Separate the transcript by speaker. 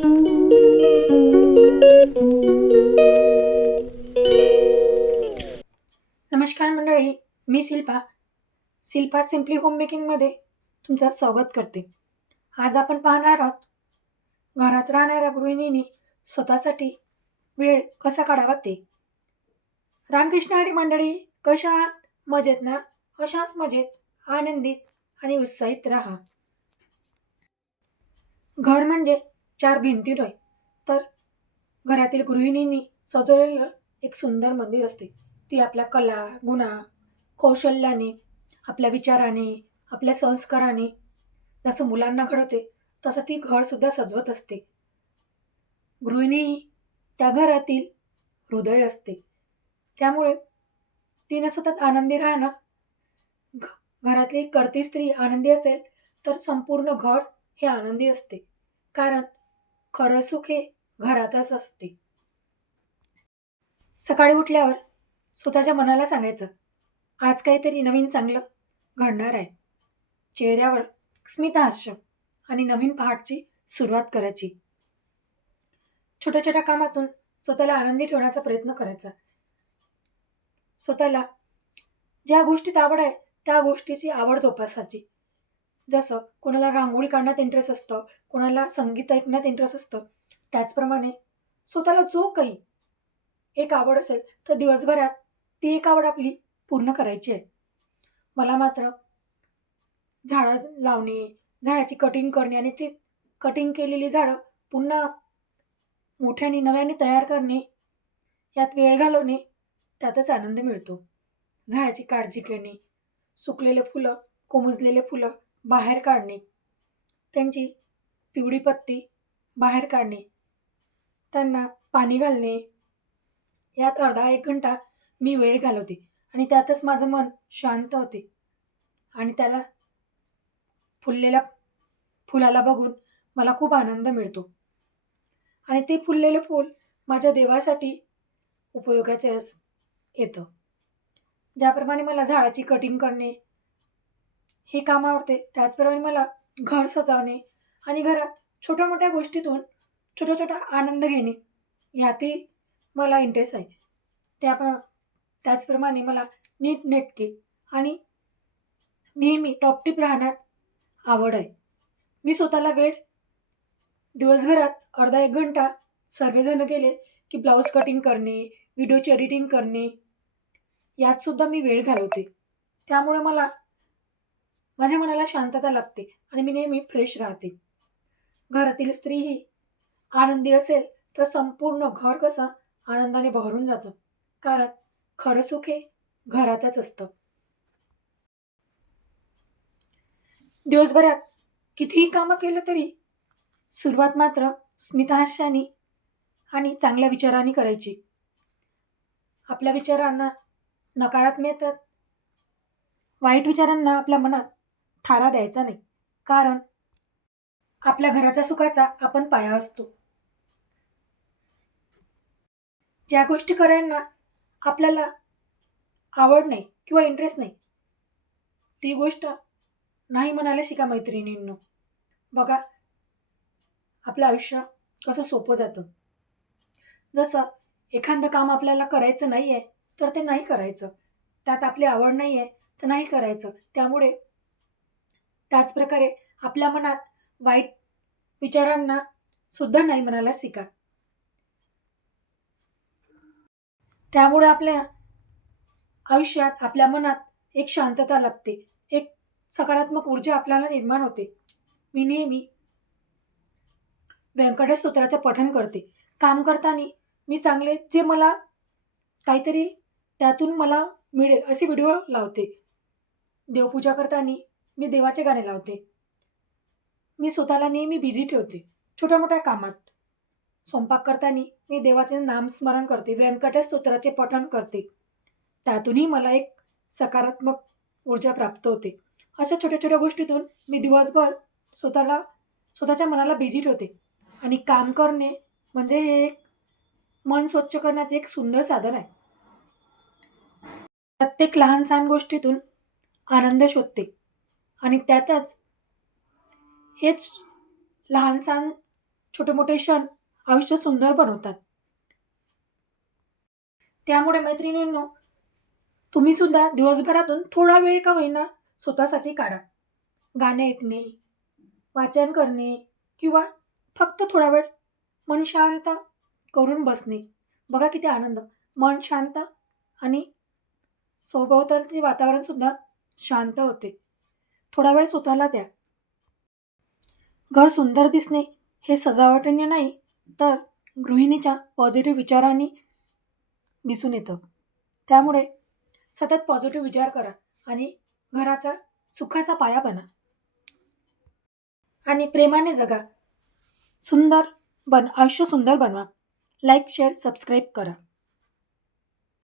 Speaker 1: नमस्कार मंडळी मी शिल्पा. शिल्पा सिम्पली होम मेकिंगमध्ये तुमचं स्वागत करते. आज आपण पाहणार आहोत घरात राहणाऱ्या गृहिणींनी स्वतःसाठी वेळ कसा काढावा ते. रामकृष्ण हरी मंडळी कशा आहात मजेत ना? अशाच मजेत आनंदित आणि उत्साहित राहा. घर म्हणजे चार भिंती नव्हे तर घरातील गृहिणींनी सजवलेलं एक सुंदर मंदिर असते. ती आपल्या कला गुणा कौशल्याने आपल्या विचाराने आपल्या संस्काराने जसं मुलांना घडवते तसं ती घरसुद्धा सजवत असते. गृहिणी त्या घरातील हृदय असते. त्यामुळे तिनं सतत आनंदी राहणं घ- घरातली करती स्त्री आनंदी असेल तर संपूर्ण घर हे आनंदी असते. कारण खरं सुख हे घरातच असते. सकाळी उठल्यावर स्वतःच्या मनाला सांगायचं आज काहीतरी नवीन चांगलं घडणार आहे. चेहऱ्यावर स्मितहास्य आणि नवीन पहाटची सुरुवात करायची. छोट्या छोट्या कामातून स्वतःला आनंदी ठेवण्याचा प्रयत्न करायचा. स्वतःला ज्या गोष्टीत आवड आहे त्या गोष्टीची आवड जोपासायची. जसं कोणाला रांगोळी काढण्यात इंटरेस्ट असतं कोणाला संगीत ऐकण्यात इंटरेस्ट असतं त्याचप्रमाणे स्वतःला जो काही एक आवड असेल तर दिवसभरात ती एक आवड आपली पूर्ण करायची आहे. मला मात्र झाडं लावणे झाडाची कटिंग करणे आणि ती कटिंग केलेली झाडं पुन्हा मोठ्याने नव्याने तयार करणे यात वेळ घालवणे त्यातच आनंद मिळतो. झाडाची काळजी घेणे सुकलेले फुलं कोमजलेले फुलं बाहेर काढणे. त्यांची पिवळी पत्ती बाहेर काढणे. त्यांना पाणी घालणे. यात अर्धा एक घंटा मी वेळ घालवते आणि त्यातच माझं मन शांत होते. आणि त्याला फुललेल्या फुलाला बघून मला खूप आनंद मिळतो. आणि ते फुललेलं फूल माझ्या देवासाठी उपयोगाचे अस येतं. ज्याप्रमाणे मला झाडाची कटिंग करणे हे काम आवडते. त्याचप्रमाणे मला घर सजावणे आणि घरात छोट्या मोठ्या गोष्टीतून छोटा छोटा आनंद घेणे यातही मला इंटरेस्ट आहे. त्या त्याचप्रमाणे मला नीटनेटके आणि नेहमी टॉपटिप राहण्यात आवड आहे. मी स्वतःला वेळ दिवसभरात अर्धा एक घंटा सर्वजण गेले की ब्लाऊज कटिंग करणे व्हिडिओची एडिटिंग करणे यातसुद्धा मी वेळ घालवते. त्यामुळे मला माझ्या मनाला शांतता लाभते आणि मी नेहमी फ्रेश राहते. घरातील स्त्री ही आनंदी असेल तर संपूर्ण घर कसं आनंदाने बहरून जातं. कारण खरं सुख हे घरातच असतं. दिवसभरात कितीही कामं केलं तरी सुरुवात मात्र स्मितहास्याने आणि चांगल्या विचारांनी करायची. आपल्या विचारांना नकारात्मक येतात. वाईट विचारांना आपल्या मनात थारा द्यायचा नाही. कारण आपल्या घराच्या सुखाचा आपण पाया असतो. ज्या गोष्टी करायला आपल्याला आवड नाही किंवा इंटरेस्ट नाही ती गोष्ट नाही म्हणायला शिका मैत्रिणींनो. बघा आपलं आयुष्य कसं सोपं जातं. जसं एखादं काम आपल्याला करायचं नाही आहे तर ते नाही करायचं. त्यात आपली आवड नाही आहे तर नाही करायचं. त्यामुळे त्याचप्रकारे आपल्या मनात वाईट विचारांना सुद्धा नाही म्हणायला शिका. त्यामुळे आपल्या आयुष्यात आपल्या मनात एक शांतता लाभते एक सकारात्मक ऊर्जा आपल्याला निर्माण होते. मी नेहमी व्यंकटेश स्तोत्राचं पठण करते. काम करताना मी चांगले जे मला काहीतरी त्यातून मला मिळेल असे व्हिडिओ लावते. देवपूजा करताना मी देवाचे गाणे लावते. मी स्वतःला नेहमी बिझी ठेवते. छोट्या मोठ्या कामात. स्वयंपाक करताना मी देवाचे नामस्मरण करते. व्यंकटेश स्तोत्राचे पठण करते. त्यातूनही मला एक सकारात्मक ऊर्जा प्राप्त होते. अशा छोट्या छोट्या गोष्टीतून मी दिवसभर स्वतःला स्वतःच्या मनाला बिझी ठेवते. आणि काम करणे म्हणजे हे एक मन स्वच्छ करण्याचे एक सुंदर साधन आहे. प्रत्येक लहान सहान गोष्टीतून आनंद शोधते. आणि त्यातच हेच लहानसान छोटे मोठे क्षण आयुष्य सुंदर बनवतात. त्यामुळे मैत्रिणींनो तुम्ही सुद्धा दिवसभरातून थोडा वेळ का होईना स्वतःसाठी काढा. गाणे ऐकणे वाचन करणे किंवा फक्त थोडा वेळ मन शांत करून बसणे. बघा किती आनंद. मन शांत आणि सभोवतालचे वातावरणसुद्धा शांत होते. थोडा वेळ स्वतःला द्या. घर सुंदर दिसणे हे सजावटीने नाही तर गृहिणीच्या पॉझिटिव्ह विचारांनी दिसून येतं. त्यामुळे सतत पॉझिटिव्ह विचार करा आणि घराचा सुखाचा पाया बना. आणि प्रेमाने जगा. सुंदर बन आयुष्य सुंदर बनवा. लाईक शेअर सबस्क्राईब करा.